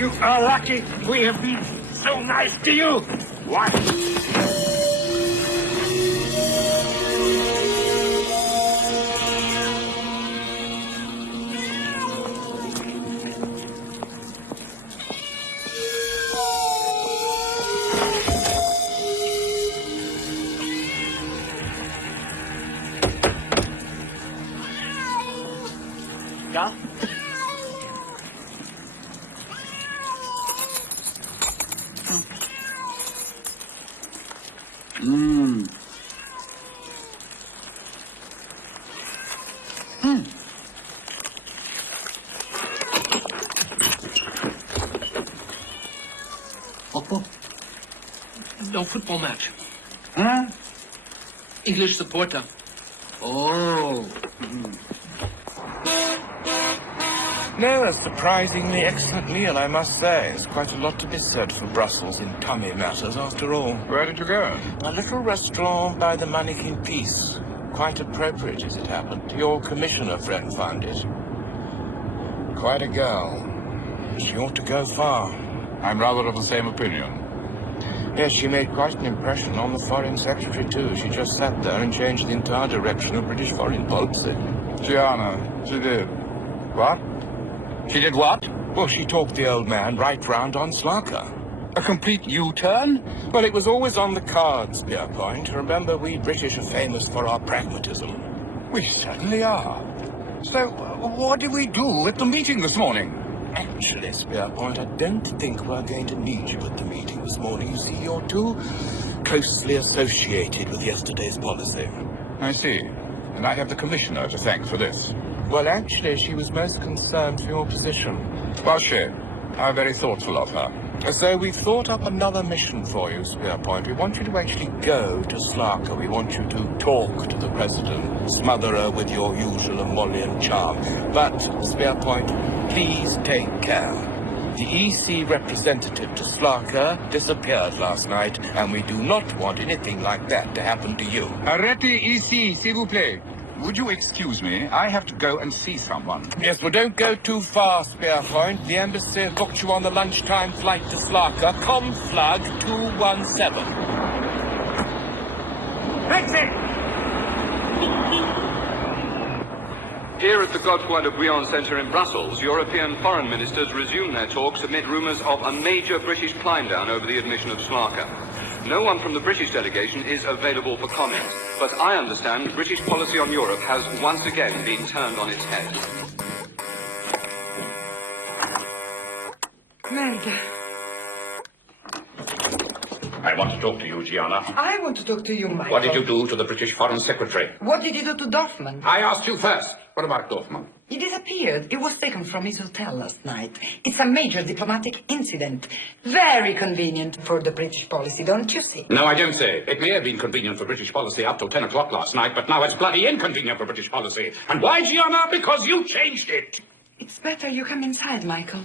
You are lucky we have been so nice to you. What? Ja? What? No football match. Huh? English supporter. Oh. No, a surprisingly excellent meal, I must say. There's quite a lot to be said for Brussels in tummy matters, after all. Where did you go? A little restaurant by the Mannequin Piece. Quite appropriate, as it happened. Your commissioner friend found it. Quite a girl. She ought to go far. I'm rather of the same opinion. Yes, she made quite an impression on the Foreign Secretary, too. She just sat there and changed the entire direction of British foreign policy. Gianna, she did. What? She did what? Well, she talked the old man right round on Slarka. A complete U-turn? Well, it was always on the cards, Pierpoint. Remember, we British are famous for our pragmatism. We certainly are. So, what did we do at the meeting this morning? Actually, Spearpoint, I don't think we're going to need you at the meeting this morning. You see, you're too closely associated with yesterday's policy. I see. And I have the commissioner to thank for this. Well, actually, she was most concerned for your position. Was she? How very thoughtful of her. So we've thought up another mission for you, Spearpoint. We want you to actually go to Slarka. We want you to talk to the president, smother her with your usual emollient charm. But, Spearpoint, please take care. The EC representative to Slarka disappeared last night, and we do not want anything like that to happen to you. Arrêtez ici, s'il vous plaît. Would you excuse me? I have to go and see someone. Yes, well, don't go too far, Spearpoint. The embassy have booked you on the lunchtime flight to Slarka. Conflug 217. Exit! Here at the Godefroy de Bouillon Centre in Brussels, European foreign ministers resume their talks amid rumours of a major British climb-down over the admission of Slarka. No one from the British delegation is available for comment, but I understand British policy on Europe has once again been turned on its head. Merda. I want to talk to you, Gianna. I want to talk to you, Michael. What did you do to the British Foreign Secretary? What did you do to Dorfman? I asked you first. What about Dorfman? He disappeared. He was taken from his hotel last night. It's a major diplomatic incident. Very convenient for the British policy, don't you see? No, I don't say. It may have been convenient for British policy up till 10 o'clock last night, but now it's bloody inconvenient for British policy. And why, Gianna? Because you changed it. It's better you come inside, Michael.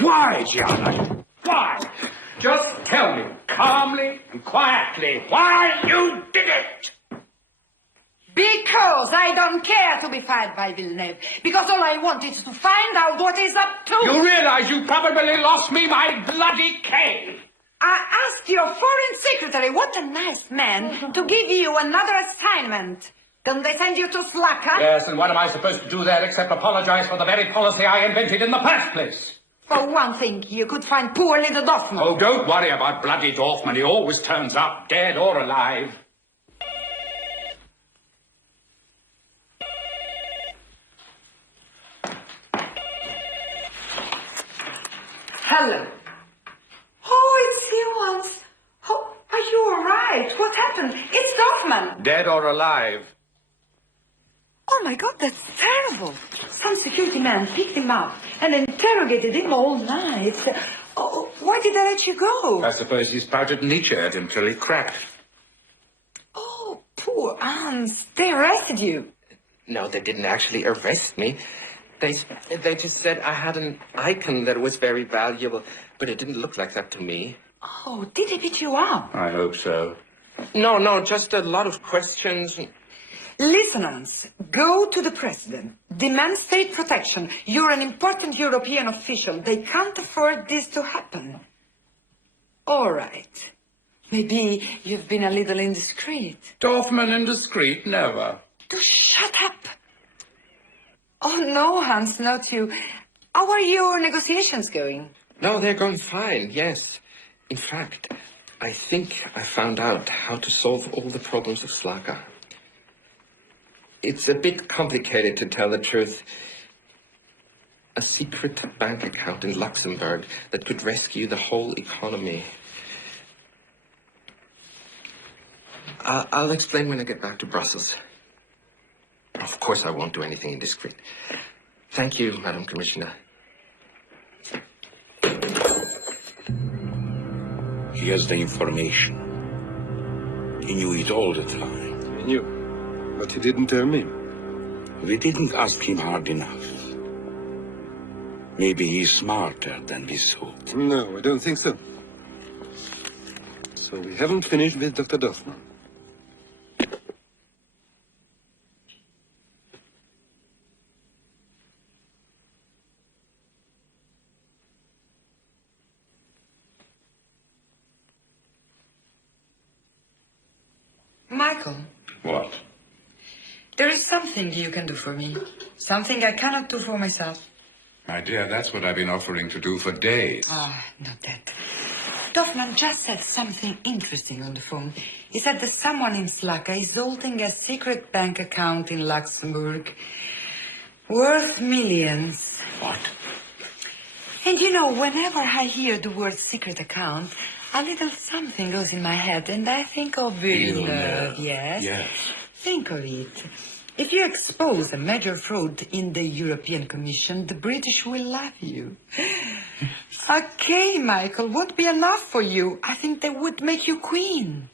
Why, Gianna? Why? Just tell me, calmly and quietly, why you did it! Because I don't care to be fired by Villeneuve. Because all I want is to find out what he's up to. You realize you probably lost me my bloody cane. I asked your foreign secretary, what a nice man, to give you another assignment. Don't they send you to Slarka? Yes, and what am I supposed to do there except apologize for the very policy I invented in the first place? For one thing, you could find poor little Dorfman. Oh, don't worry about bloody Dorfman. He always turns up, dead or alive. Hello. Oh, it's you once. Oh, are you all right? What happened? It's Dorfman. Dead or alive. Oh, my God, that's terrible. Some security man picked him up and interrogated him all night. Oh, why did they let you go? I suppose he spouted Nietzsche at him till he cracked. Oh, poor Hans. They arrested you. No, they didn't actually arrest me. They just said I had an icon that was very valuable, but it didn't look like that to me. Oh, did they beat you up? I hope so. No, just a lot of questions. Listen, Hans, go to the president. Demand state protection. You're an important European official. They can't afford this to happen. All right. Maybe you've been a little indiscreet. Dorfman indiscreet, never. Do shut up. Oh, no, Hans, not you. How are your negotiations going? No, they're going fine, yes. In fact, I think I found out how to solve all the problems of Slaka. It's a bit complicated, to tell the truth. A secret bank account in Luxembourg that could rescue the whole economy. I'll explain when I get back to Brussels. Of course I won't do anything indiscreet. Thank you, Madam Commissioner. He has the information. He knew it all the time. He knew, but he didn't tell me. We didn't ask him hard enough. Maybe he's smarter than we thought. No, I don't think so. So we haven't finished with Dr. Dorfman. Michael, What? there is something you can do for me. Something I cannot do for myself. My dear, that's what I've been offering to do for days. Ah, not that. Dorfman just said something interesting on the phone. He said that someone in Slaka is holding a secret bank account in Luxembourg worth millions. What? And you know, whenever I hear the word secret account, a little something goes in my head, and I think of Villeneuve, yes? Yes. Think of it. If you expose a major fraud in the European Commission, the British will love you. Okay, Michael, won't be enough for you. I think they would make you queen.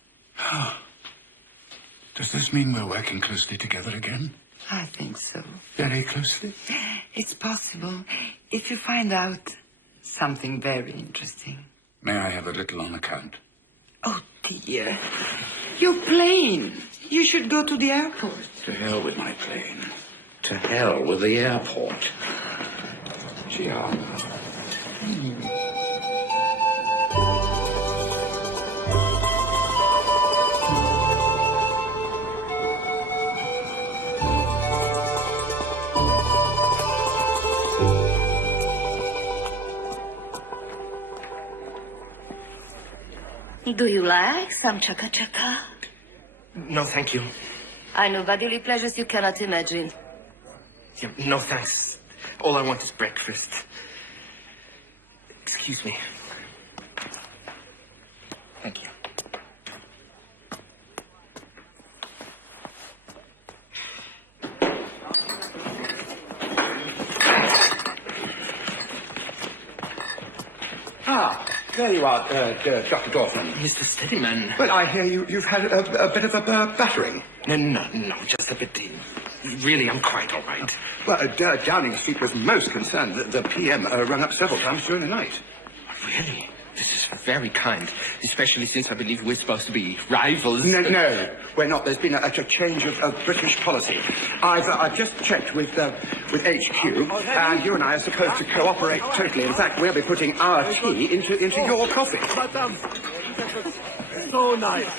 Does this mean we're working closely together again? I think so. Very closely? It's possible if you find out something very interesting. May I have a little on account? Oh, dear. Your plane. You should go to the airport. To hell with my plane. To hell with the airport. Gianna. Do you like some chaka-chaka? No, thank you. I know bodily pleasures you cannot imagine. Yeah, no, thanks. All I want is breakfast. Excuse me. Thank you. Ah, there you are, Dr. Dorfman. Mr. Steadyman. Well, I hear you've had a bit of a battering. No, just a bit. Really, I'm quite all right. Well, Downing Street was most concerned that the PM rang up several times during the night. Really? This is very kind, especially since I believe we're supposed to be rivals. No, we're not. There's been a change of British policy. I've just checked with HQ, and you and I are supposed to cooperate totally. In fact, we'll be putting our tea into your coffee. Madame, so nice.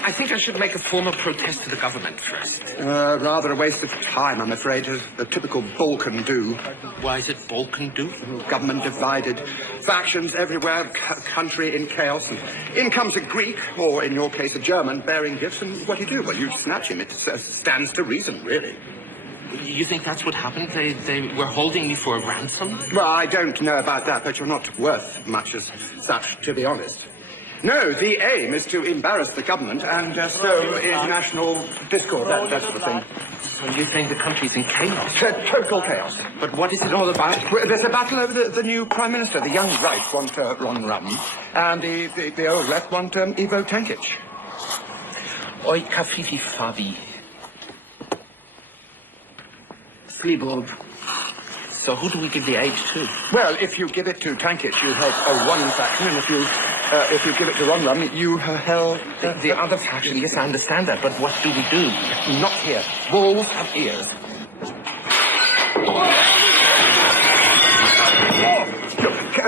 I think I should make a formal protest to the government first. Rather a waste of time, I'm afraid, as the typical Balkan do. Why is it Balkan do? Government divided, factions everywhere, country in chaos. And in comes a Greek, or in your case a German, bearing gifts, and what do you do? Well, you snatch him. It stands to reason, really. You think that's what happened? They were holding me for a ransom? Well, I don't know about that, but you're not worth much as such, to be honest. No, the aim is to embarrass the government and sow international discord, that sort of thing. So you think the country's in chaos? Total chaos. But what is it all about? Well, there's a battle over the new Prime Minister. The young right want Ron Rum, and the old left want Ivo Tankic. Oi, kafifi fabi. Slibov. So who do we give the age to? Well, if you give it to Tankic, you help one faction, and if you if you give it the wrong one, you held... The other faction, yes, I understand that, but what do we do? Not here. Wolves have ears.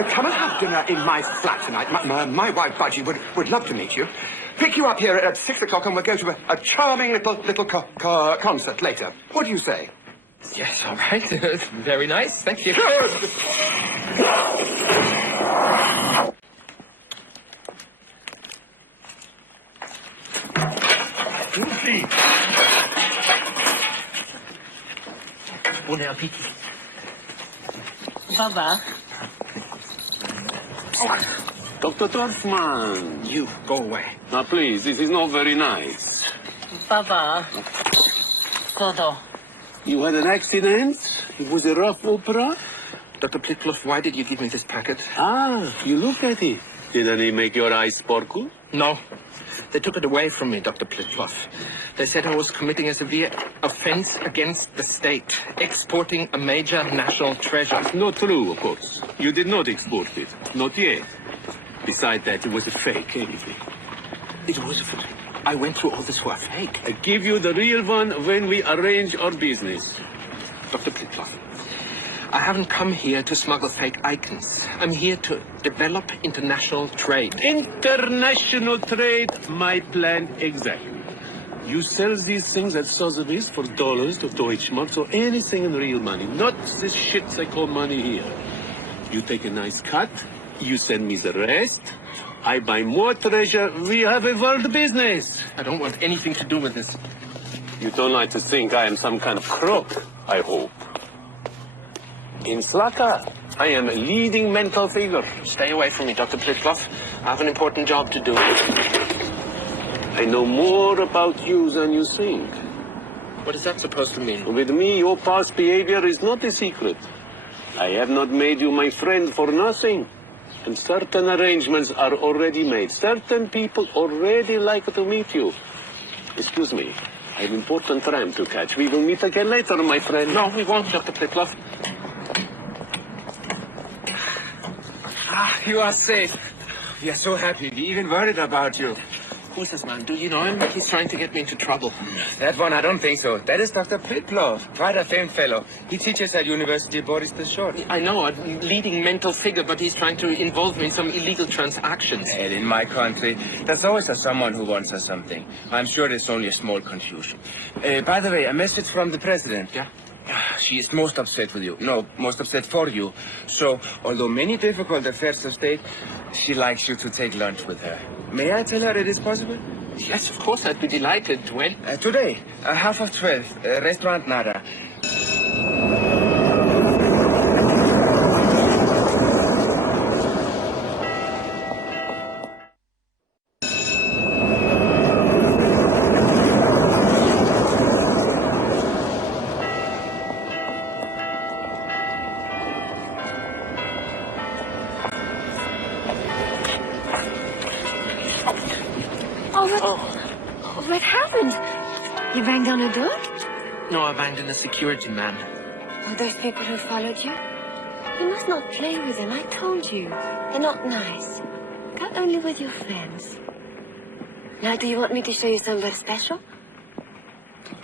Come and have dinner in my flat tonight. My wife, Budgie, would love to meet you. Pick you up here at 6 o'clock and we'll go to a charming little concert later. What do you say? Yes, all right. Very nice. Thank you. Good! Bon appétit. Baba. Dr. Dorfman. You go away. Now, please, this is not very nice. Baba. Todo. You had an accident? It was a rough opera? Dr. Plitloff, why did you give me this packet? Ah, you look at it. Didn't it make your eyes sparkle? No. They took it away from me, Dr. Plitloff. They said I was committing a severe offense against the state, exporting a major national treasure. Not true, of course. You did not export it. Not yet. Besides that, it was a fake, anything. It was a fake. I went through all this for a fake. I give you the real one when we arrange our business. Dr. Plitloff, I haven't come here to smuggle fake icons. I'm here to develop international trade. International trade, my plan exactly. You sell these things at Sotheby's for dollars to Deutschmarks or anything in real money, not this shit they call money here. You take a nice cut, you send me the rest, I buy more treasure, we have a world business. I don't want anything to do with this. You don't like to think I am some kind of crook, I hope. In Slaka, I am a leading mental figure. Stay away from me, Dr. Plitloff. I have an important job to do. I know more about you than you think. What is that supposed to mean? With me, your past behavior is not a secret. I have not made you my friend for nothing. And certain arrangements are already made. Certain people already like to meet you. Excuse me, I have important tram to catch. We will meet again later, my friend. No, we won't, Dr. Plitloff. Ah, you are safe. We are so happy. We even worried about you. Who's this man? Do you know him? He's trying to get me into trouble. That one, I don't think so. That is Dr. Plitloff, quite a famed fellow. He teaches at University Boris the Short. I know, a leading mental figure, but he's trying to involve me in some illegal transactions. And in my country, there's always someone who wants us something. I'm sure it's only a small confusion. By the way, a message from the president. Yeah? She is most upset with you. No, most upset for you. So, although many difficult affairs of state, she likes you to take lunch with her. May I tell her it is possible? Yes, of course, I'd be delighted. When? Today, 12:30, Restaurant Nada. What happened? You banged on a door? No, I banged in a security man. Oh, those people who followed you? You must not play with them, I told you. They're not nice. Go only with your friends. Now, do you want me to show you somewhere special?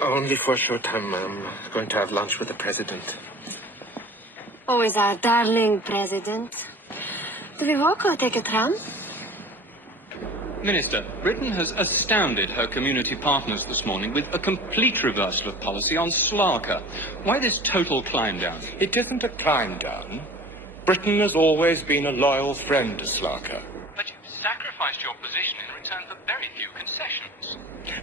Only for a short time. I'm going to have lunch with the president. Oh, is our darling president. Do we walk or take a tram? Minister, Britain has astounded her community partners this morning with a complete reversal of policy on Slaka. Why this total climb down? It isn't a climb down. Britain has always been a loyal friend to Slaka. But you've sacrificed your position in return for very few concessions.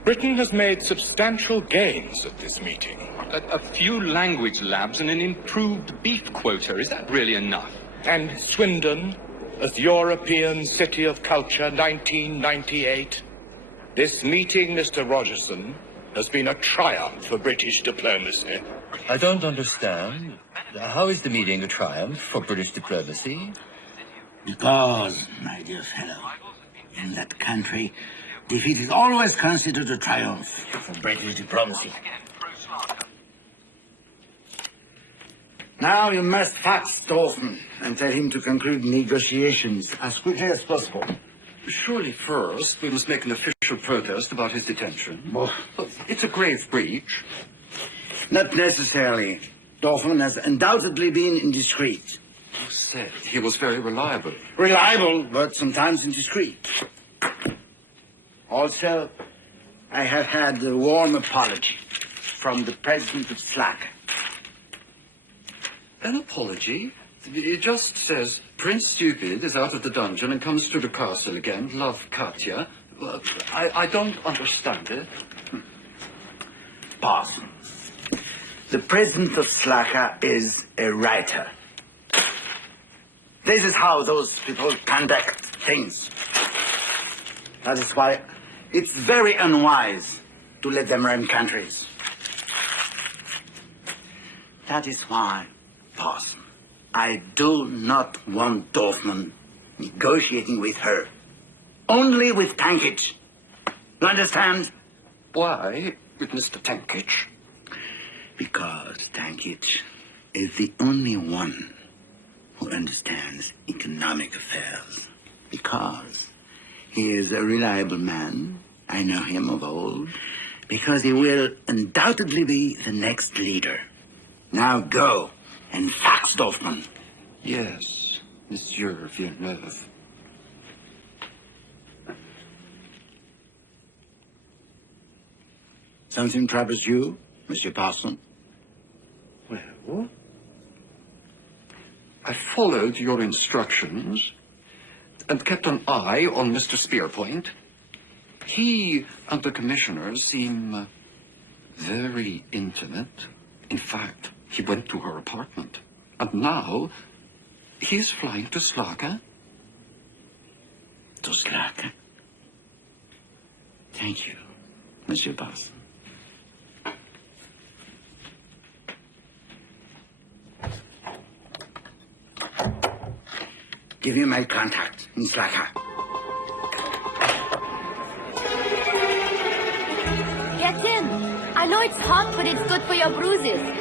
Britain has made substantial gains at this meeting. A few language labs and an improved beef quota. Is that really enough? And Swindon, as European City of Culture 1998. This meeting, Mr. Rogerson, has been a triumph for British diplomacy. I don't understand. How is the meeting a triumph for British diplomacy? Because, my dear fellow, in that country, defeat is always considered a triumph for British diplomacy. Now you must fax Dorfman and tell him to conclude negotiations as quickly as possible. Surely first we must make an official protest about his detention. Oh. It's a grave breach. Not necessarily. Dorfman has undoubtedly been indiscreet. You said he was very reliable. Reliable, but sometimes indiscreet. Also, I have had a warm apology from the president of Slaka. An apology? It just says, Prince Stupid is out of the dungeon and comes to the castle again. Love, Katya. Well, I don't understand it. Pause. The president of Slaka is a writer. This is how those people conduct things. That is why it's very unwise to let them run countries. That is why, boss, I do not want Dorfman negotiating with her. Only with Tankic. You understand? Why with Mr. Tankic? Because Tankic is the only one who understands economic affairs. Because he is a reliable man. I know him of old. Because he will undoubtedly be the next leader. Now go and fax Dorfman. Yes, Monsieur Villeneuve. Something troubles you, Monsieur Parson? Well, I followed your instructions and kept an eye on Mr. Spearpoint. He and the commissioner seem very intimate. In fact, he went to her apartment. And now, he's flying to Slaka. To Slaka? Thank you, Monsieur Parson. Give you my contact in Slaka. Get in. I know it's hot, but it's good for your bruises.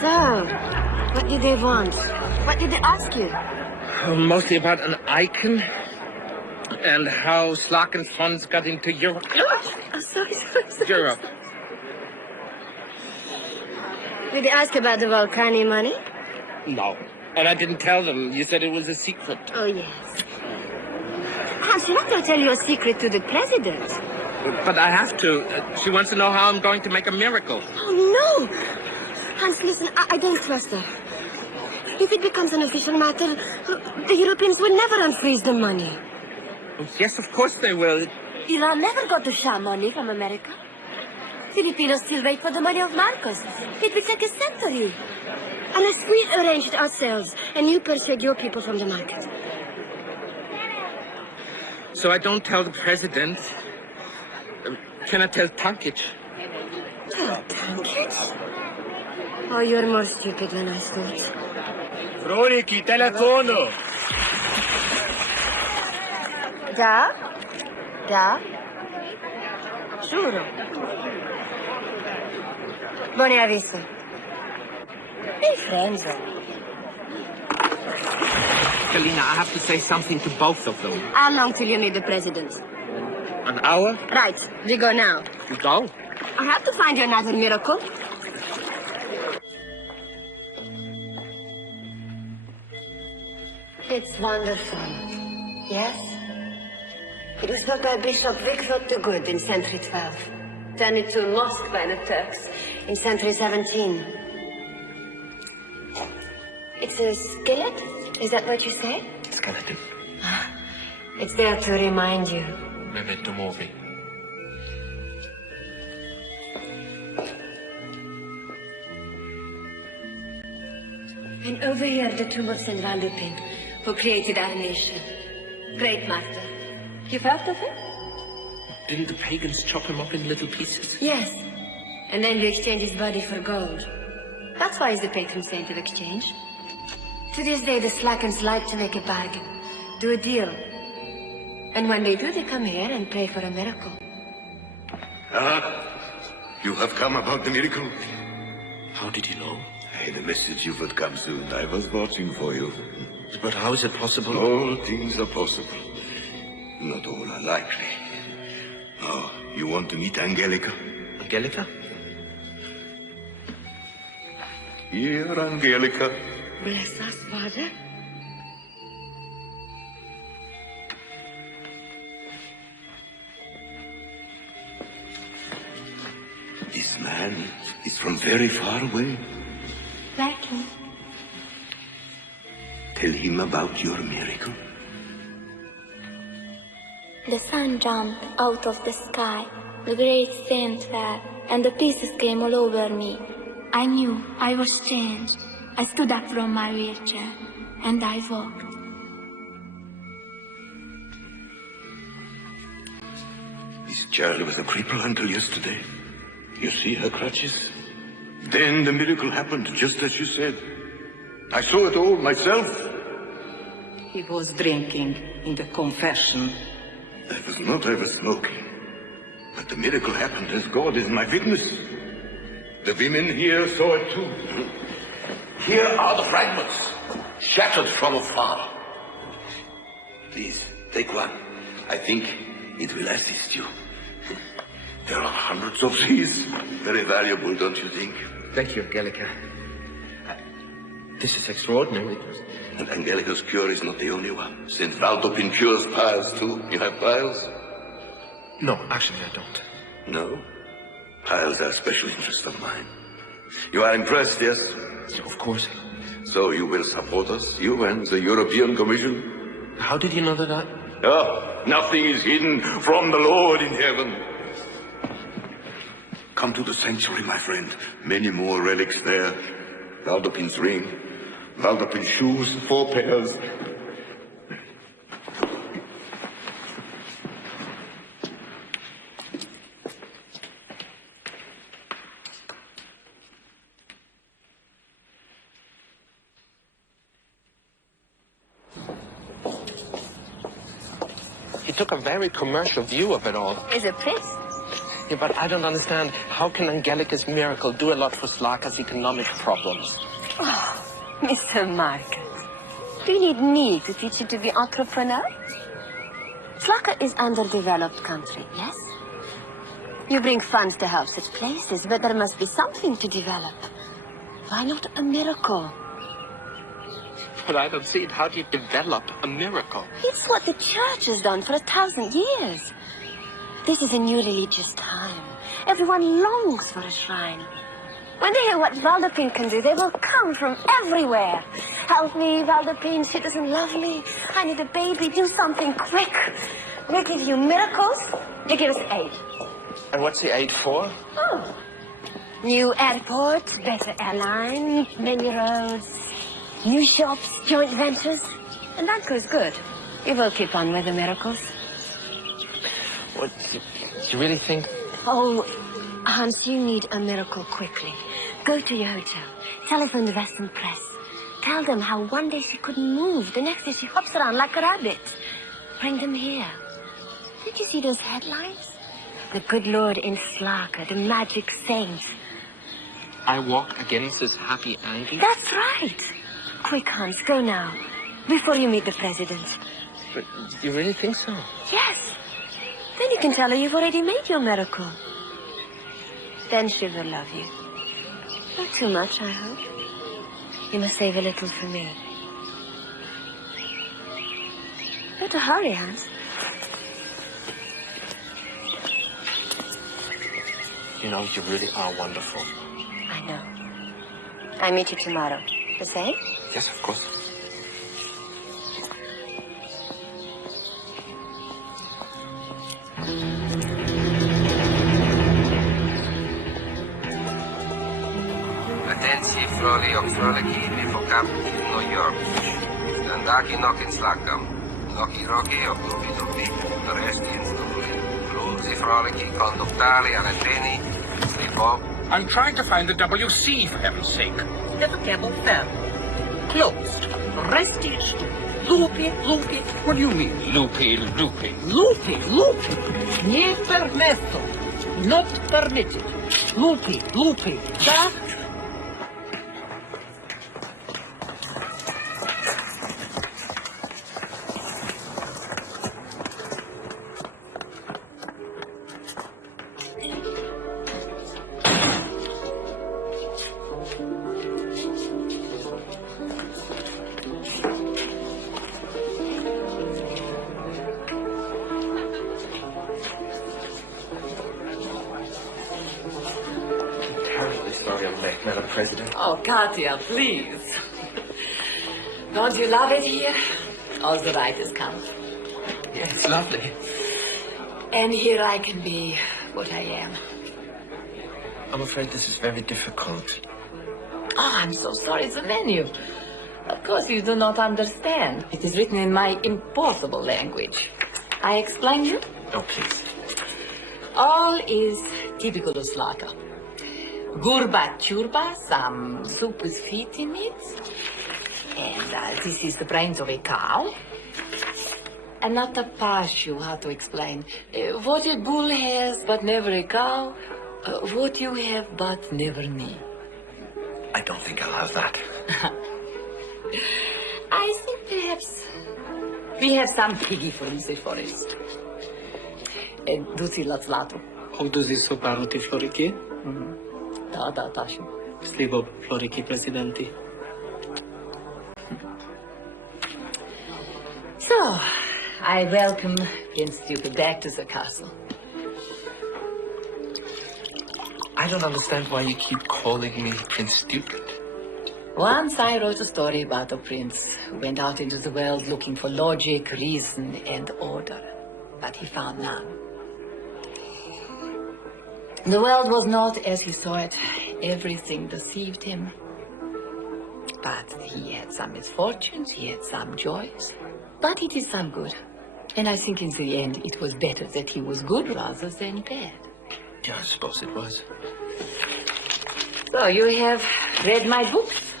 So, what did they want? What did they ask you? Mostly about an icon and how Slaken funds got into Europe. Oh, sorry. Europe. Did they ask about the Volcani money? No. And I didn't tell them. You said it was a secret. Oh, yes. Hans, you're not going to tell your secret to the president. But I have to. She wants to know how I'm going to make a miracle. Oh, no. Hans, listen, I don't trust her. If it becomes an official matter, the Europeans will never unfreeze the money. Yes, of course they will. Iran never got the Shah money from America. Filipinos still wait for the money of Marcos. It will take a century. Unless we arrange it ourselves and you persuade your people from the market. So I don't tell the president. Can I tell Tankic? Tell Tankic? Oh, you're more stupid than I thought. Froliki, telefono! Da? Da? Giuro. Buone avviso. Hey, friends. Galina, I have to say something to both of them. How long till you meet the president? An hour? Right, we go now. We go? I have to find you another miracle. It's wonderful. Yes? It was built by Bishop Victor the Good in century 12. Turned into a mosque by the Turks in century 17. It's a skillet? Is that what you say? Skeleton. It's there to remind you. Memento mori. And over here, the tomb of Saint Van who created our nation. Great master. You've heard of him? Didn't the pagans chop him up in little pieces? Yes. And then we exchanged his body for gold. That's why he's the patron saint of exchange. To this day, the Slackens like to make a bargain, do a deal. And when they do, they come here and pray for a miracle. You have come about the miracle? How did you know? I had a message you would come soon. I was watching for you. But how is it possible? All things are possible. Not all are likely. Oh, you want to meet Angelica? Angelica? Here, Angelica. Bless us, Father. This man is from very far away. Like him. Tell him about your miracle. The sun jumped out of the sky, the great sand fell, and the pieces came all over me. I knew I was changed. I stood up from my wheelchair, and I walked. This child was a cripple until yesterday. You see her crutches? Then the miracle happened, just as you said. I saw it all myself. He was drinking in the confession. I was not, I was smoking. But the miracle happened as God is my witness. The women here saw it too. Here are the fragments, shattered from afar. Please, take one. I think it will assist you. There are hundreds of these. Very valuable, don't you think? Thank you, Angelica. This is extraordinary. And Angelica's cure is not the only one. St. Valdopin cures piles too. You have piles? No, actually I don't. No? Piles are a special interest of mine. You are impressed, yes? Of course. So you will support us, you and the European Commission? How did you know that Oh, nothing is hidden from the Lord in heaven. Come to the sanctuary, my friend. Many more relics there. Valdopin's ring, Valdopin's shoes, 4 pairs. He took a very commercial view of it all. Is it prince? Yeah, but I don't understand. How can Angelica's miracle do a lot for Slaka's economic problems? Oh, Mr. Marcus, do you need me to teach you to be entrepreneur? Slaka is underdeveloped country, yes? You bring funds to help such places, but there must be something to develop. Why not a miracle? But I don't see it. How do you develop a miracle? It's what the church has done for 1,000 years. This is a new religious time. Everyone longs for a shrine. When they hear what Valdopin can do, they will come from everywhere. Help me, Valdopin, citizen lovely. I need a baby. Do something quick. They give you miracles. They give us aid. And what's the aid for? Oh. New airport, better airline, many roads, new shops, joint ventures. And that goes good. You will keep on with the miracles. What, do you really think? Oh, Hans, you need a miracle quickly. Go to your hotel. Telephone the Western press. Tell them how one day she couldn't move. The next day she hops around like a rabbit. Bring them here. Did you see those headlines? The good Lord in Slaka, the magic saint. I walk against this happy Angie? That's right. Quick, Hans, go now. Before you meet the president. But you really think so? Yes. Then you can tell her you've already made your miracle. Then she will love you. Not too much, I hope. You must save a little for me. Better hurry, Hans. You know, you really are wonderful. I know. I meet you tomorrow. The same? Yes, of course. Atenție, froliki, nefokap, New York. Standaki nokin slakam. Noki roki, oklubi dubi, resti in stuli. Bluzi, froliki, conductali, aleteni, slip up, I'm trying to find the WC, for heaven's sake. Stefan Campbell found. Closed. Restage. Lupi, lupi. What do you mean, loopy, loopy? Lupi, lupi. Nie permesso. Not permitted. Lupi, lupi. Da? Terribly sorry I'm late, Madam President. Oh, Katya, please. Don't you love it here? All the writers come. Yeah, it's lovely. And here I can be what I am. I'm afraid this is very difficult. Oh, I'm so sorry, it's a menu. Of course you do not understand. It is written in my impossible language. I explain you? Oh, please. All is typical of Slaka. Gurba churba, some soup with feet in it. And this is the brains of a cow. And not a pashu, how to explain. What a bull has, but never a cow. What you have, but never me. I don't think I'll have that. I think perhaps we have some piggy from the forest. Duci laclatu. Auduzi soparnuti floriki? Da, Tashu. Slibob floriki presidenti. So, I welcome Prince Stupid back to the castle. I don't understand why you keep calling me Prince Stupid. Once I wrote a story about a prince who went out into the world looking for logic, reason, and order. But he found none. The world was not as he saw it. Everything deceived him. But he had some misfortunes, he had some joys. But he did some good. And I think in the end it was better that he was good rather than bad. Yeah, I suppose it was. So you have read my books?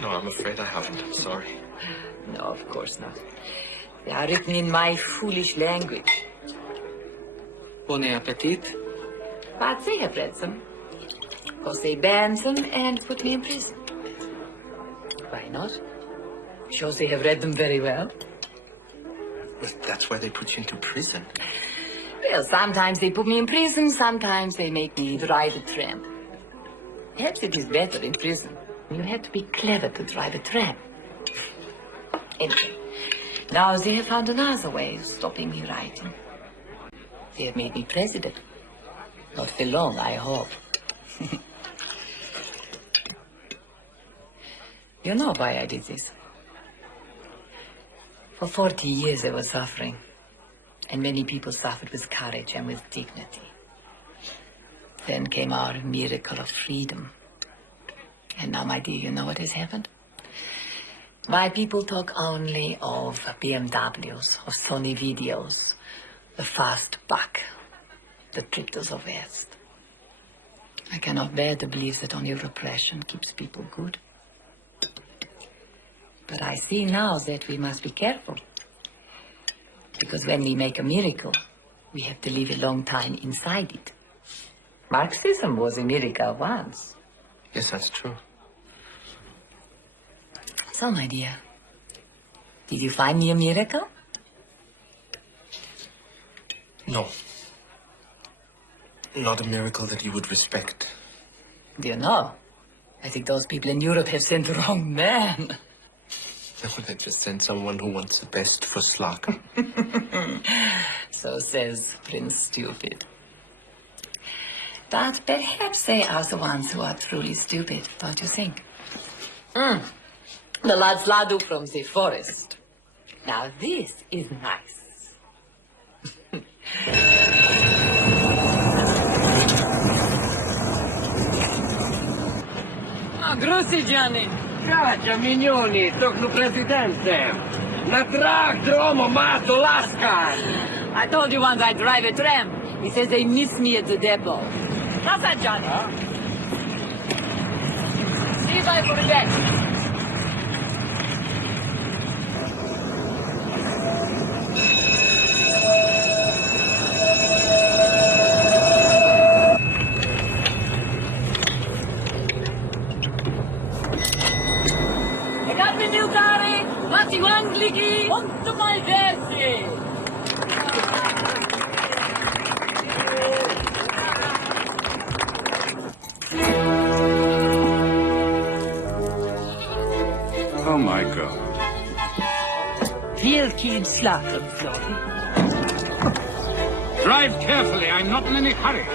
No, I'm afraid I haven't. I'm sorry. No, of course not. They are written in my foolish language. Bon appetit. But they have read them. Because they banned them and put me in prison. Why not? Shows they have read them very well. But that's why they put you into prison. Well, sometimes they put me in prison, sometimes they make me drive a tram. Perhaps it is better in prison. You have to be clever to drive a tram. Anyway, now they have found another way of stopping me writing. They have made me president. Not for long, I hope. You know why I did this? For 40 years I was suffering. And many people suffered with courage and with dignity. Then came our miracle of freedom. And now, my dear, you know what has happened? My people talk only of BMWs, of Sony videos, the fast buck, the trip to the West. I cannot bear to believe that only repression keeps people good. But I see now that we must be careful. Because when we make a miracle, we have to live a long time inside it. Marxism was a miracle once. Yes, that's true. So, my dear, did you find me a miracle? No. Not a miracle that you would respect. Do you know? I think those people in Europe have sent the wrong man. No, they just sent someone who wants the best for Slaka. So says Prince Stupid. But perhaps they are the ones who are truly stupid, don't you think? The lads Ladu from the forest. Now this is nice. Grossi, Gianni. Caccia, mignoni, tocno presidente. Na trach, dromo, mato, lasca. I told you once I drive a tram. He says they miss me at the depot. Casa, Johnny. See if I forget. I got the new Gary, Matiwang Ligi, onto my jersey. Oh, my God. Wielki Slacken, Flori. Drive carefully. I'm not in any hurry.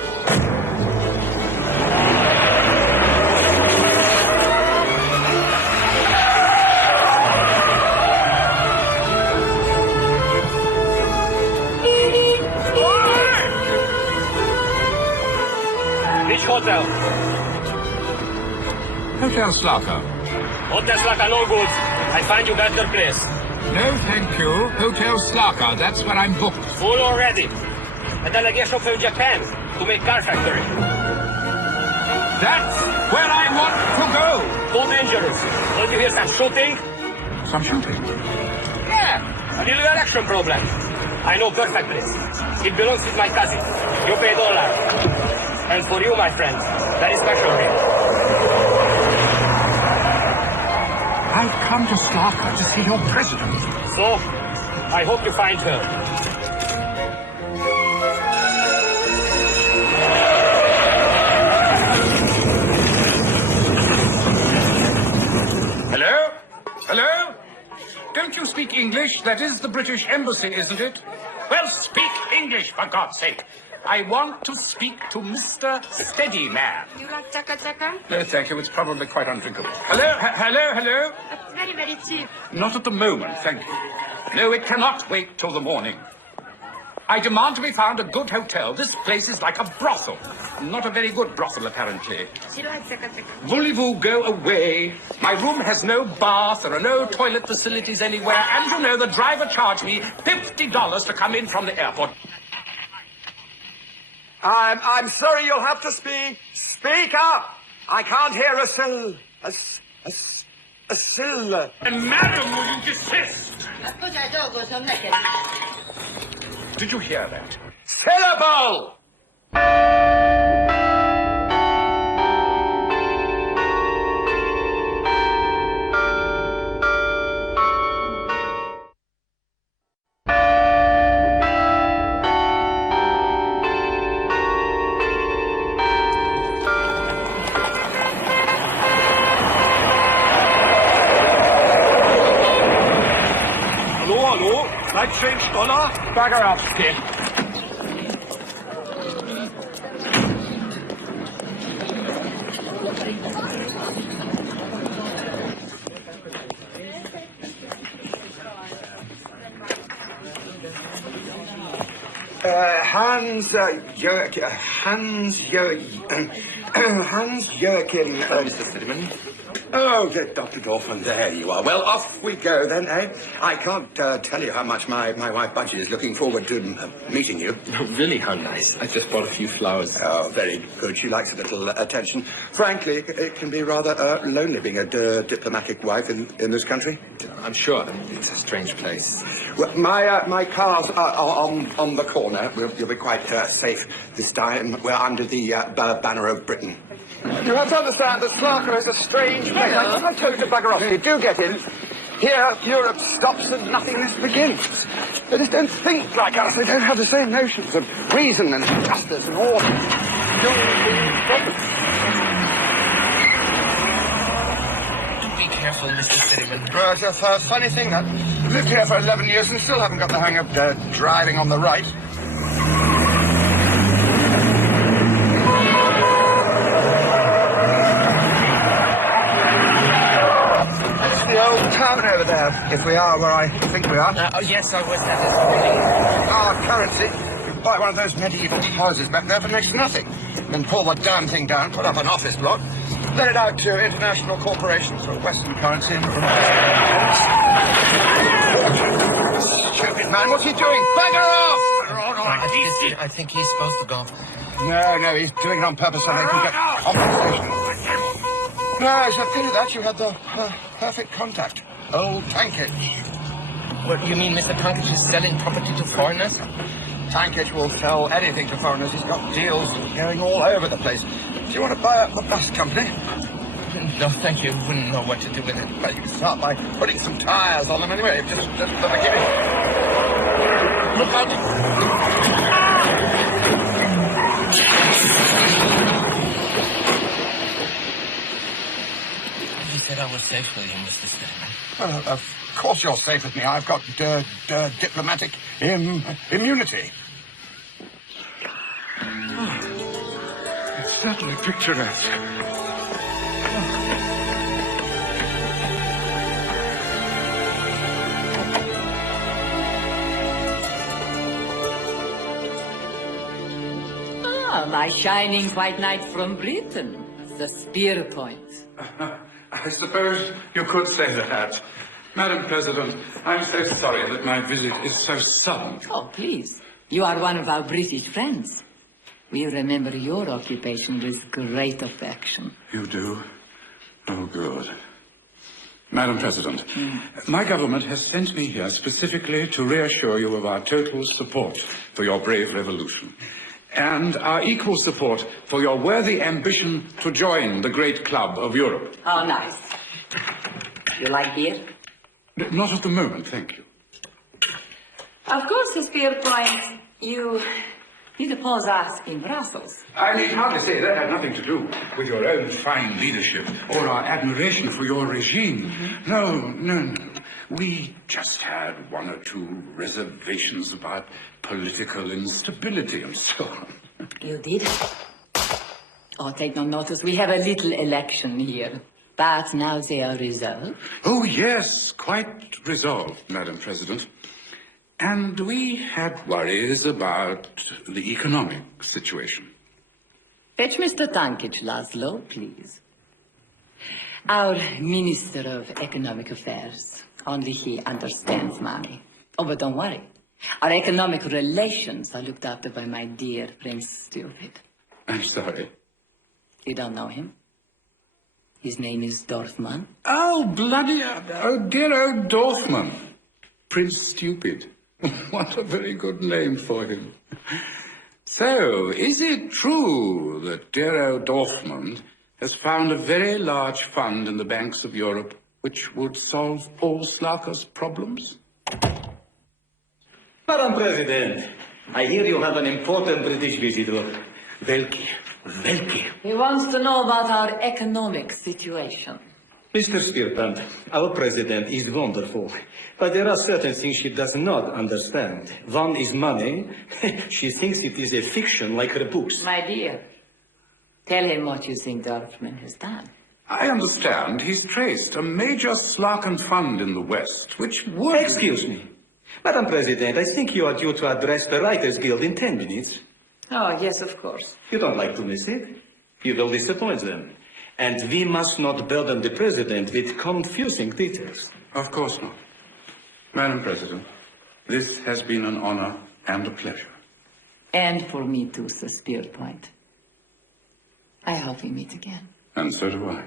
Which hotel? Hotel Slaka. Hotel Slaka, no good. I find you better place. No, thank you. Hotel Slaka. That's where I'm booked. Full already. A delegation from Japan to make car factory. That's where I want to go. Too dangerous. Don't you hear some shooting? Some shooting? Yeah, a little election problem. I know perfect place. It belongs with my cousin. You pay $1. And for you, my friend, very special deal. I've come to Slaka to see your president. So, I hope you find her. Hello? Hello? Don't you speak English? That is the British Embassy, isn't it? Well, speak English, for God's sake. I want to speak to Mr. Steadyman. You like chaka chaka? No, thank you. It's probably quite undrinkable. Hello? It's very, very cheap. Not at the moment, thank you. No, it cannot wait till the morning. I demand to be found a good hotel. This place is like a brothel. Not a very good brothel, apparently. She likes chaka chaka. Voulez-vous go away? My room has no bath, there are no toilet facilities anywhere, and you know the driver charged me $50 to come in from the airport. I'm sorry, you'll have to speak up. I can't hear a syll. A syll. And madam, will you desist? Did you hear that? Syllable! Hello? Like change dollar? Bugger off, kid. Hans Joachim. Mr. Steadyman. Oh, get Dr. Dorfman, there you are. Well, off we go then, eh? I can't tell you how much my wife Budgie is looking forward to meeting you. Really, how nice. I just bought a few flowers. Oh, very good. She likes a little attention. Frankly, it can be rather lonely being a diplomatic wife in this country. I'm sure. It's a strange place. Well, my car's on the corner. You'll be quite safe this time. We're under the banner of Britain. You have to understand that Slaka is a strange place. I told you to bugger off. You do get in. Here, Europe stops and nothingness begins. They just don't think like us. They don't have the same notions of reason and justice and order. Do be careful, Mr. Steadyman. Well, it's a funny thing that I've lived here for 11 years and still haven't got the hang of driving on the right. The old town over there, if we are where I think we are. Oh, yes, I was at Our currency. You buy one of those medieval houses back there for next to nothing. Then pull the damn thing down, put up an office block, let it out to international corporations for Western currency and from Stupid man, what's he doing? Bugger off! I think he's supposed to go. No, he's doing it on purpose so they can get compensation. No, it's a pity that you had the perfect contact. Old Tankage. What, you mean Mr. Tankage is selling property to foreigners? Tankage will sell anything to foreigners. He's got deals going all over the place. Do you want to buy up the bus company? No, thank you. Wouldn't know what to do with it. Well, you can start by putting some tyres on them anyway. Just for the beginning. Look out! You said I was safe with you, Mr. Steadman. Well, of course you're safe with me. I've got diplomatic immunity. It's certainly picturesque. My shining white knight from Britain, the spear point. I suppose you could say that. Madam President, I'm so sorry that my visit is so sudden. Oh, please. You are one of our British friends. We remember your occupation with great affection. You do? Oh, good. Madam President, my government has sent me here specifically to reassure you of our total support for your brave revolution, and our equal support for your worthy ambition to join the great club of Europe. Oh, nice. You like beer? Not at the moment, thank you. Of course, the spear point, you need to pose us in Brussels. I need hardly say that had nothing to do with your own fine leadership or our admiration for your regime. No. We just had one or two reservations about political instability and so on. You did? Oh, take no notice. We have a little election here. But now they are resolved. Oh, yes, quite resolved, Madam President. And we had worries about the economic situation. Fetch Mr. Tankage, Laszlo, please. Our Minister of Economic Affairs. Only he understands money. Oh, but don't worry. Our economic relations are looked after by my dear Prince Stupid. I'm sorry. You don't know him? His name is Dorfman. Oh, bloody... Oh, dear old Dorfman. Prince Stupid. What a very good name for him. So, is it true that dear old Dorfman has found a very large fund in the banks of Europe which would solve Paul Slarker's problems? Madam President, I hear you have an important British visitor. Velki. He wants to know about our economic situation. Mr. Spearplant, our president is wonderful, but there are certain things she does not understand. One is money. She thinks it is a fiction like her books. My dear, tell him what you think Dorfman has done. I understand he's traced a major Slarkan fund in the West, which would... Excuse me. Madam President, I think you are due to address the Writers' Guild in 10 minutes. Oh, yes, of course. You don't like to miss it. You will disappoint them. And we must not burden the president with confusing details. Of course not. Madam President, this has been an honor and a pleasure. And for me too, Sir Spearpoint. I hope we meet again. And so do I.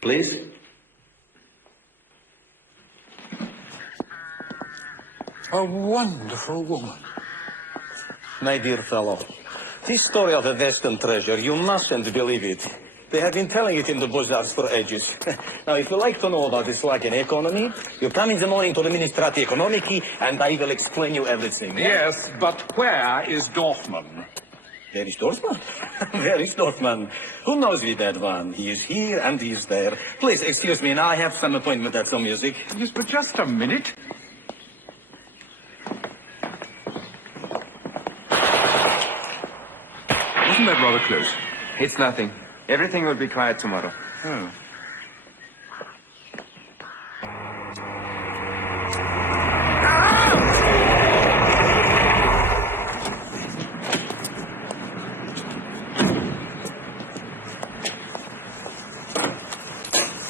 Please. A wonderful woman. My dear fellow, this story of the Western treasure, you mustn't believe it. They have been telling it in the bazaars for ages. Now, if you like to know about the Slavian economy, you come in the morning to the Ministrati Economici, and I will explain you everything. Yes, but where is Dorfman? Where is Dorfman? Where is Dorfman? Who knows with that one? He is here and he is there. Please, excuse me, now I have some appointment at some music. Yes, but just a minute. Wasn't that rather close? It's nothing. Everything will be quiet tomorrow. Oh.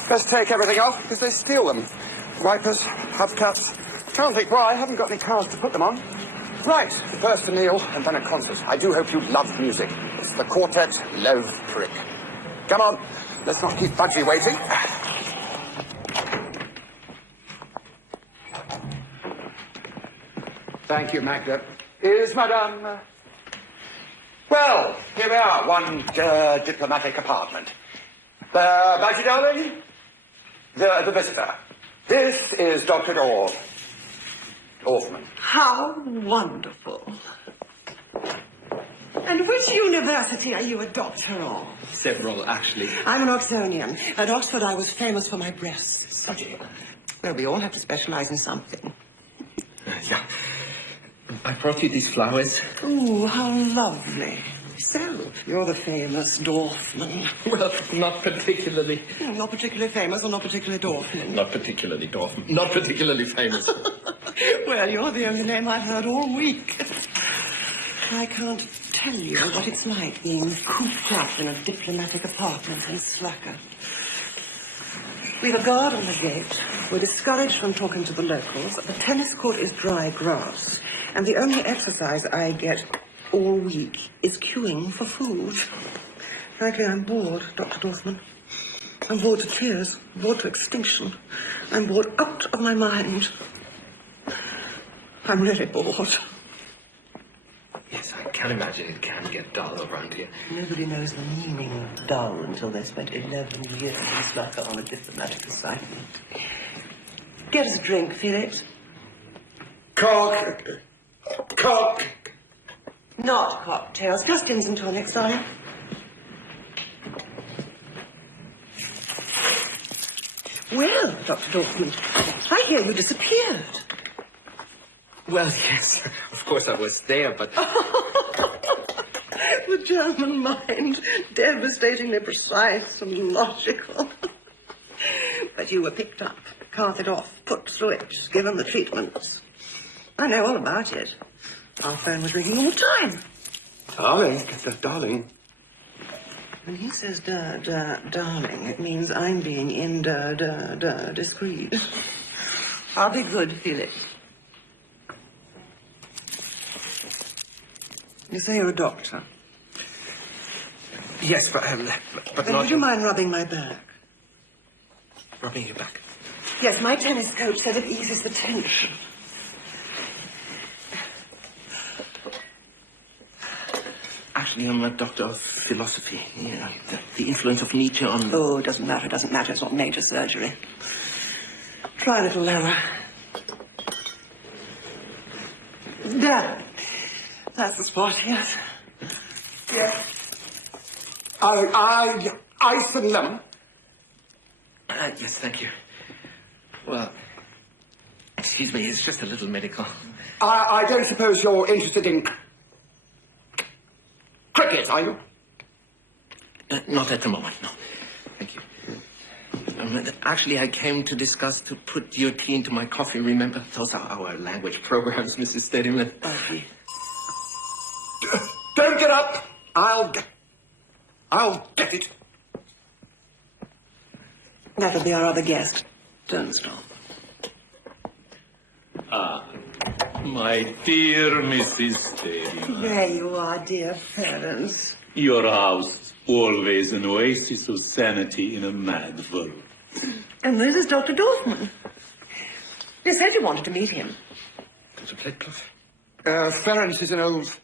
Best take everything off because they steal them. Wipers, hubcaps. Can't think why. I haven't got any cars to put them on. Right, first a meal and then a concert. I do hope you love music. It's the Quartet Love Prick. Come on, let's not keep Budgie waiting. Thank you, Magda. Is Madame... Well, here we are, one diplomatic apartment. Budgie, darling? The visitor. This is Dr. Dorfman. How wonderful. And which university are you a doctor of? Several, actually. I'm an Oxonian. At Oxford, I was famous for my breasts. Well, we all have to specialize in something. Yeah. I brought you these flowers. Ooh, how lovely. So, you're the famous Dorfman. Well, not particularly. Not particularly famous or not particularly Dorfman? Not particularly Dorfman. Not particularly famous. Well, you're the only name I've heard all week. I can't tell you what it's like being cooped up in a diplomatic apartment in Slacker. We've a guard on the gate. We're discouraged from talking to the locals. The tennis court is dry grass. And the only exercise I get all week is queuing for food. Frankly, I'm bored, Dr. Dorfman. I'm bored to tears, bored to extinction. I'm bored out of my mind. I'm really bored. Yes, I can imagine it can get dull around here. Nobody knows the meaning of dull until they spent 11 years in Slacker on a diplomatic assignment. Get us a drink, Felix. Cock. Not cocktails, just gins and tonics, darling. Well, Dr. Dorfman, I hear you disappeared. Well, yes, of course I was there, but... The German mind, devastatingly precise and logical. But you were picked up, carted off, put through it, given the treatments. I know all about it. Our phone was ringing all the time. Darling. When he says darling, it means I'm being discreet. I'll be good, Felix. You say you're a doctor. Yes, but Then not... would you mind rubbing my back? Rubbing your back. Yes, my tennis coach said it eases the tension. Actually, I'm a doctor of philosophy. Yeah, the influence of Nietzsche on... Oh, it doesn't matter. It's not major surgery. Try a little lower. There. That's the spot, yes. Yes. Ice and lemon. Yes, thank you. Well, excuse me, it's just a little medical. I don't suppose you're interested in cricket, are you? Not at the moment, no. Thank you. Actually, I came to discuss to put your tea into my coffee, remember? Those are our language programs, Mrs. Steadyman. Okay. Don't get up. I'll get it. That'll be our other guest. Don't stop. Ah, my dear Mrs. Steadyman. There you are, dear parents. Your house, always an oasis of sanity in a mad world. And this is Dr. Dorfman. You said you wanted to meet him. Dr. Plitcliffe? Ferenc is an old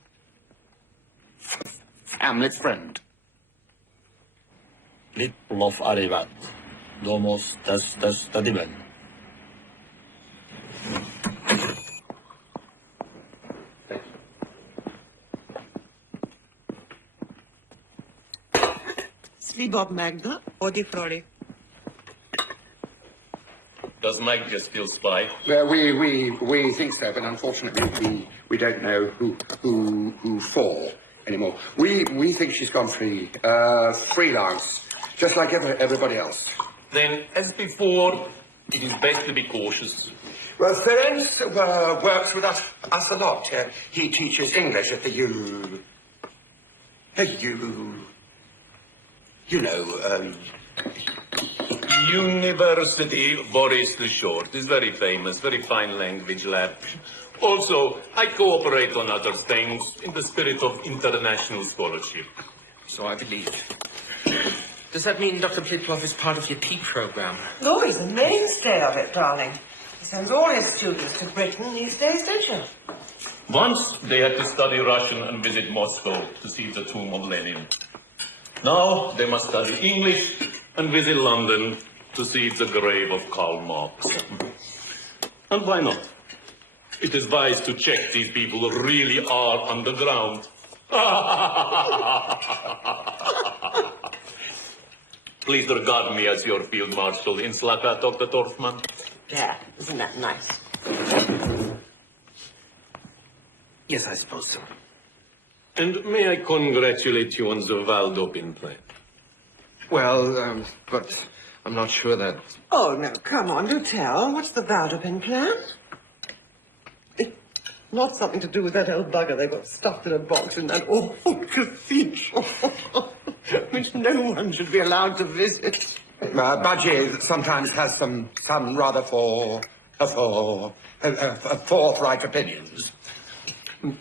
family friend. Plitcliffe arrivat. Domos stadimen. Bob Magda or Di Flori? Does Magda still spy? Well, we think so, but unfortunately we don't know who for anymore. We think she's gone freelance, just like everybody else. Then, as before, it is best to be cautious. Well, Ferenc works with us a lot. He teaches English at the University Boris the Short is very famous, very fine language lab. Also, I cooperate on other things in the spirit of international scholarship. So I believe. Does that mean Dr. Plitlov is part of your tea program? Oh, he's a mainstay of it, darling. He sends all his students to Britain these days, don't you? Once they had to study Russian and visit Moscow to see the tomb of Lenin. Now they must study English and visit London to see the grave of Karl Marx. And why not? It is wise to check these people who really are underground. Please regard me as your field marshal in Slaka, Dr. Dorfman. Yeah, isn't that nice? Yes, I suppose so. And may I congratulate you on the Waldorf implant? Well, but I'm not sure that... Oh, no, come on, do tell. What's the Waldorf plan? It's not something to do with that old bugger they got stuffed in a box in that awful cathedral, which no one should be allowed to visit. Budgie sometimes has some rather forthright opinions.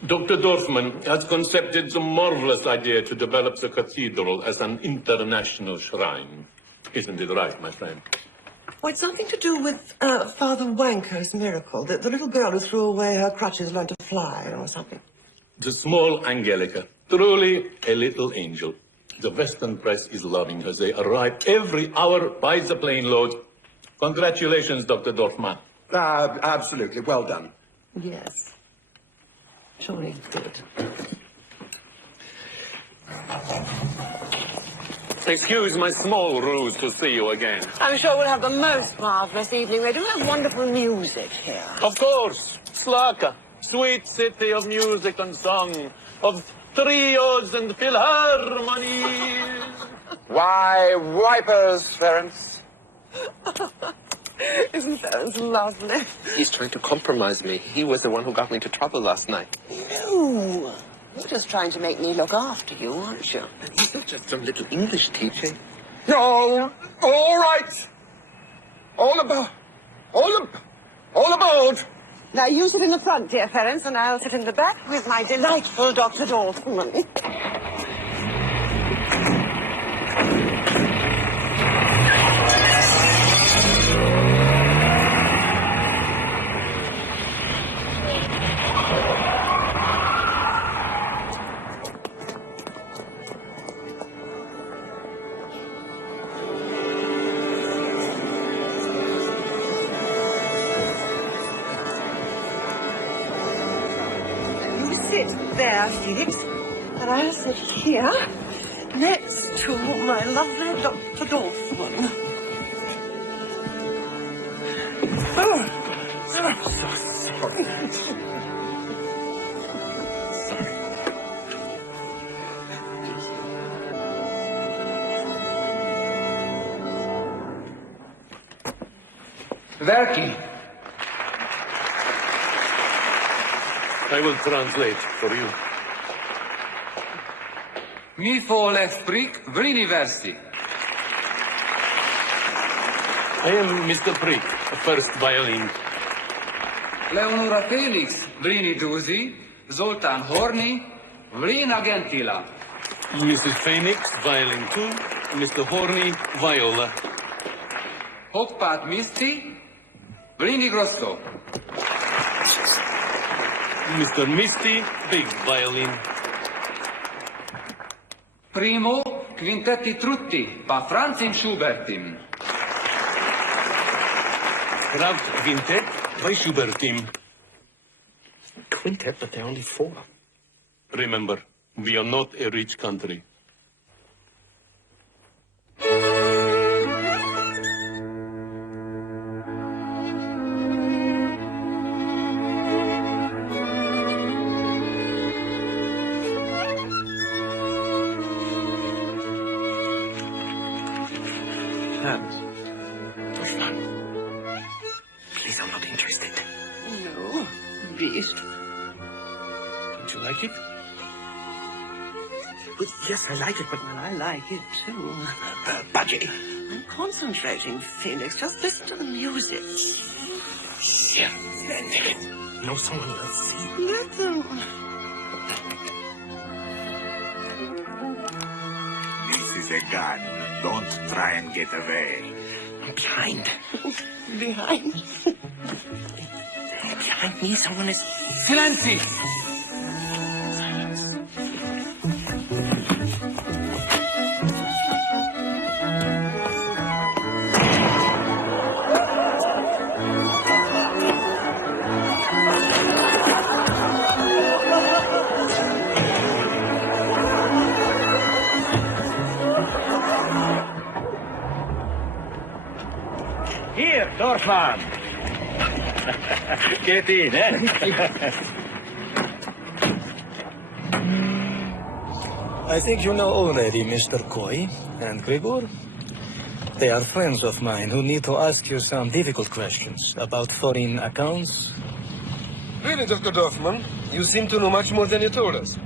Dr. Dorfman has conceived the marvelous idea to develop the cathedral as an international shrine. Isn't it right, my friend? Well, it's something to do with Father Wanker's miracle. The little girl who threw away her crutches learned to fly or something. The small Angelica, truly a little angel. The Western press is loving her. They arrive every hour by the plane load. Congratulations, Dr. Dorfman. Absolutely. Well done. Yes. Surely good. Excuse my small ruse to see you again. I'm sure we'll have the most marvelous evening. They do have wonderful music here. Of course, Slaka, sweet city of music and song, of trios and philharmonies. Why, wipers, Ferenc. Isn't Ferenc lovely? He's trying to compromise me. He was the one who got me into trouble last night. No. You're just trying to make me look after you, aren't you? He's not just some little English teacher. No, all right. All aboard. Now, you sit in the front, dear Ferenc, and I'll sit in the back with my delightful Dr. Dorfman. Sit there, Felix, and I'll sit here next to my lovely Dr. Dorfman. Oh, I'm so sorry. Verki. I will translate for you. Mi volef prik vrini versi. I am Mr. Prick, first violin. Leonora Felix vrini duzi, Zoltan Horny, vrina gentila. Mrs. Phoenix, violin 2. Mr. Horny, viola. Hokpat misti, vrini grosso. Mr. Misty, big violin. Primo quintetti trutti, pa Franzin Schubertim. Kraft Quintet by Schubertim. Quintet, but they're only 4. Remember, we are not a rich country. Please, I'm not interested. No, beast. Don't you like it? Well, yes, I like it, but Well, I like it too. Budgie. I'm concentrating, Felix. Just listen to the music. Here, take it. No, someone will see. Let them. This is a gun. Don't try and get away. I'm behind. Behind. Behind me, someone is... Silenzi! Here, Dorfman. Get in, eh? I think you know already, Mr. Coy and Grigor. They are friends of mine who need to ask you some difficult questions about foreign accounts. Really, Dr. Dorfman, you seem to know much more than you told us.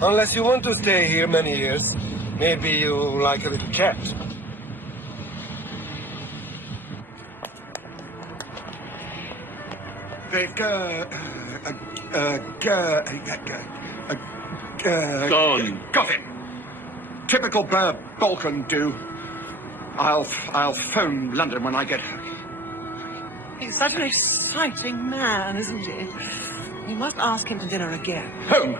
Unless you want to stay here many years, maybe you like a little chat. Gone. Got it. Typical Balkan do. I'll phone London when I get home. He's such an exciting man, isn't he? We must ask him to dinner again. Home.